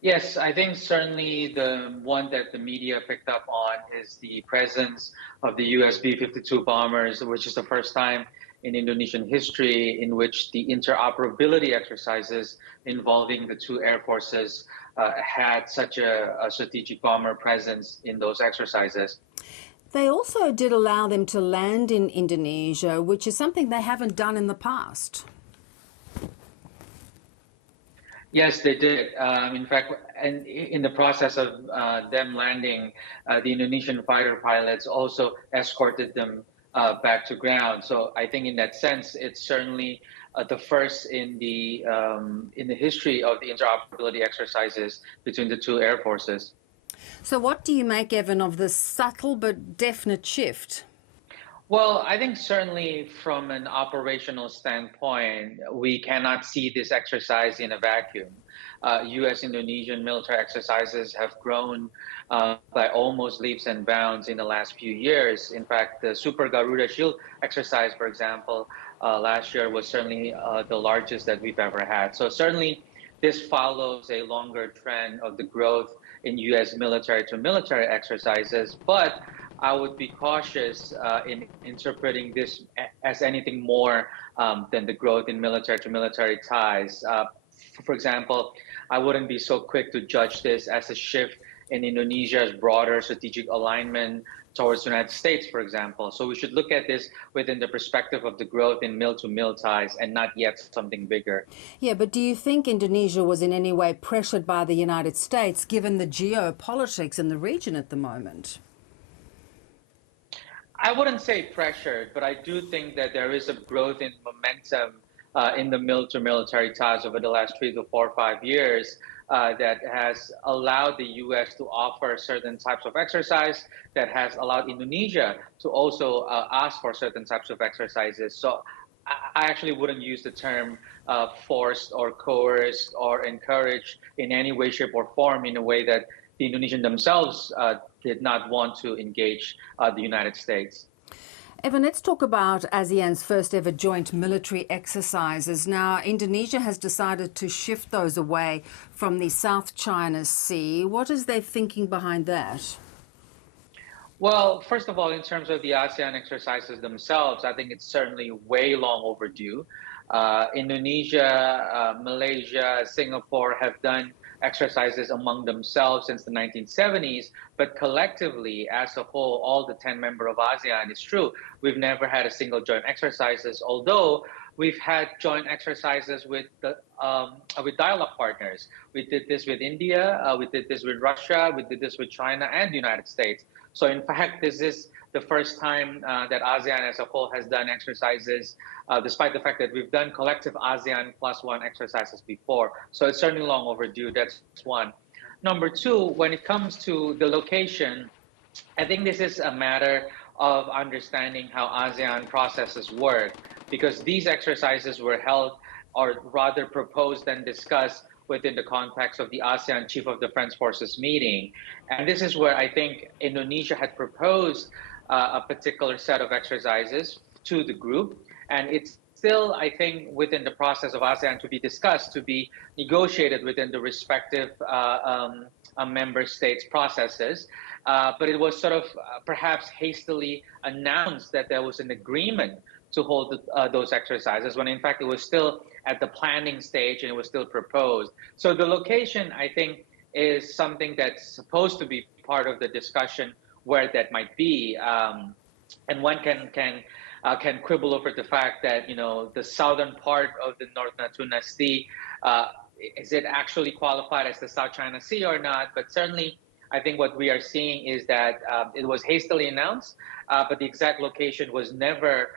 Yes, I think certainly the one that the media picked up on is the presence of the US B-52 bombers, which is the first time in Indonesian history in which the interoperability exercises involving the two air forces had such a strategic bomber presence in those exercises. They also did allow them to land in Indonesia, which is something they haven't done in the past. Yes, they did. In fact, and in the process of them landing, the Indonesian fighter pilots also escorted them back to ground. So I think in that sense, it's certainly the first in the history of the interoperability exercises between the two air forces. So, what do you make, Evan, of this subtle but definite shift? Well, I think certainly from an operational standpoint, we cannot see this exercise in a vacuum. U.S. Indonesian military exercises have grown by almost leaps and bounds in the last few years. In fact, the Super Garuda Shield exercise, for example, last year was certainly the largest that we've ever had. So certainly this follows a longer trend of the growth in U.S. military to military exercises, but I would be cautious in interpreting this as anything more than the growth in military to military ties. For example, I wouldn't be so quick to judge this as a shift in Indonesia's broader strategic alignment towards the United States, for example. So we should look at this within the perspective of the growth in mil to mil ties and not yet something bigger. Yeah, but do you think Indonesia was in any way pressured by the United States given the geopolitics in the region at the moment? I wouldn't say pressured, but I do think that there is a growth in momentum in the military ties over the last 3 to 4 or 5 years that has allowed the U.S. to offer certain types of exercise, that has allowed Indonesia to also ask for certain types of exercises. So I actually wouldn't use the term forced or coerced or encouraged in any way, shape, or form in a way that the Indonesian themselves did not want to engage the United States. Evan, let's talk about ASEAN's first ever joint military exercises. Now, Indonesia has decided to shift those away from the South China Sea. What is their thinking behind that? Well, first of all, in terms of the ASEAN exercises themselves, I think it's certainly way long overdue. Indonesia, Malaysia, Singapore have done exercises among themselves since the 1970s, but collectively, as a whole, all the 10 members of ASEAN, it's true, we've never had a single joint exercises, although we've had joint exercises with dialogue partners. We did this with India, we did this with Russia, we did this with China and the United States. So in fact, this is the first time that ASEAN as a whole has done exercises, despite the fact that we've done collective ASEAN plus one exercises before. So it's certainly long overdue. That's one. Number two, when it comes to the location, I think this is a matter of understanding how ASEAN processes work, because these exercises were held, or rather proposed and discussed within the context of the ASEAN Chief of Defense Forces meeting. And this is where I think Indonesia had proposed a particular set of exercises to the group. And it's still, I think, within the process of ASEAN to be discussed, to be negotiated within the respective member states' processes. But it was sort of perhaps hastily announced that there was an agreement to hold those exercises, when in fact it was still at the planning stage and it was still proposed. So the location, I think, is something that's supposed to be part of the discussion where that might be. And one can quibble over the fact that the southern part of the North Natuna Sea, is it actually qualified as the South China Sea or not? But certainly, I think what we are seeing is that it was hastily announced, but the exact location was never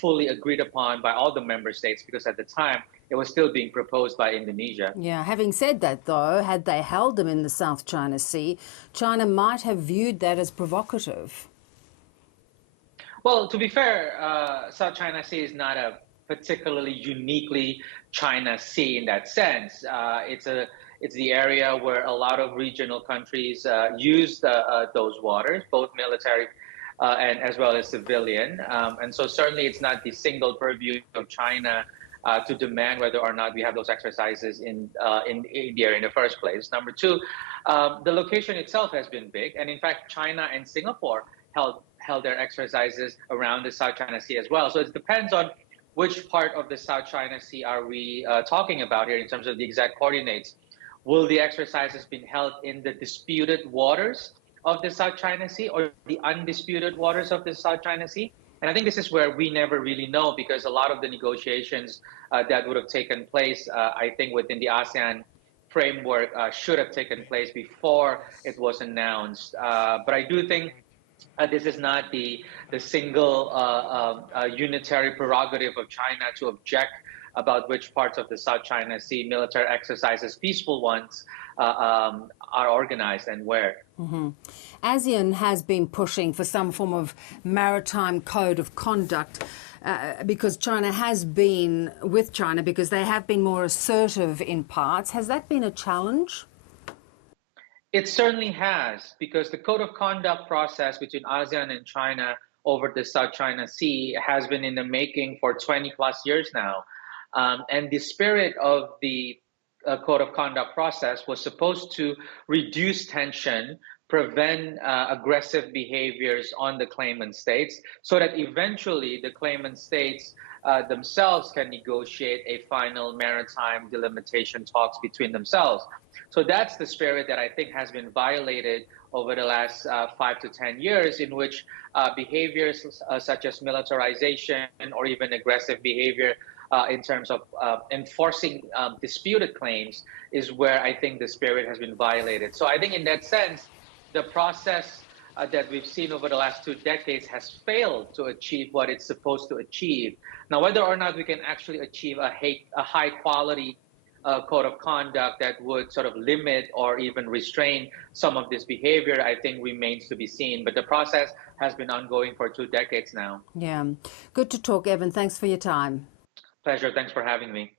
fully agreed upon by all the member states, because at the time it was still being proposed by Indonesia. Yeah, having said that, though, had they held them in the South China Sea, China might have viewed that as provocative. Well, to be fair, South China Sea is not a particularly uniquely China Sea in that sense. It's the area where a lot of regional countries use those waters, both military and as well as civilian. And so certainly it's not the single purview of China to demand whether or not we have those exercises in India in the first place. Number two, the location itself has been big, and in fact, China and Singapore held their exercises around the South China Sea as well. So it depends on which part of the South China Sea are we talking about here in terms of the exact coordinates. Will the exercises be held in the disputed waters of the South China Sea or the undisputed waters of the South China Sea? And I think this is where we never really know, because a lot of the negotiations that would have taken place, I think, within the ASEAN framework should have taken place before it was announced. But I do think this is not the single unitary prerogative of China to object about which parts of the South China Sea military exercises, peaceful ones, are organized and where. ASEAN has been pushing for some form of maritime code of conduct because China has been with China because they have been more assertive in parts. Has that been a challenge? It certainly has, because the code of conduct process between ASEAN and China over the South China Sea has been in the making for 20 plus years now. And the spirit of the code of conduct process was supposed to reduce tension, prevent aggressive behaviors on the claimant states, so that eventually the claimant states themselves can negotiate a final maritime delimitation talks between themselves. So that's the spirit that I think has been violated over the last 5 to 10 years, in which behaviors such as militarization or even aggressive behavior in terms of enforcing disputed claims is where I think the spirit has been violated. So I think in that sense, the process that we've seen over the last 2 decades has failed to achieve what it's supposed to achieve. Now, whether or not we can actually achieve a high quality code of conduct that would sort of limit or even restrain some of this behavior, I think remains to be seen. But the process has been ongoing for 2 decades now. Yeah. Good to talk, Evan. Thanks for your time. Pleasure. Thanks for having me.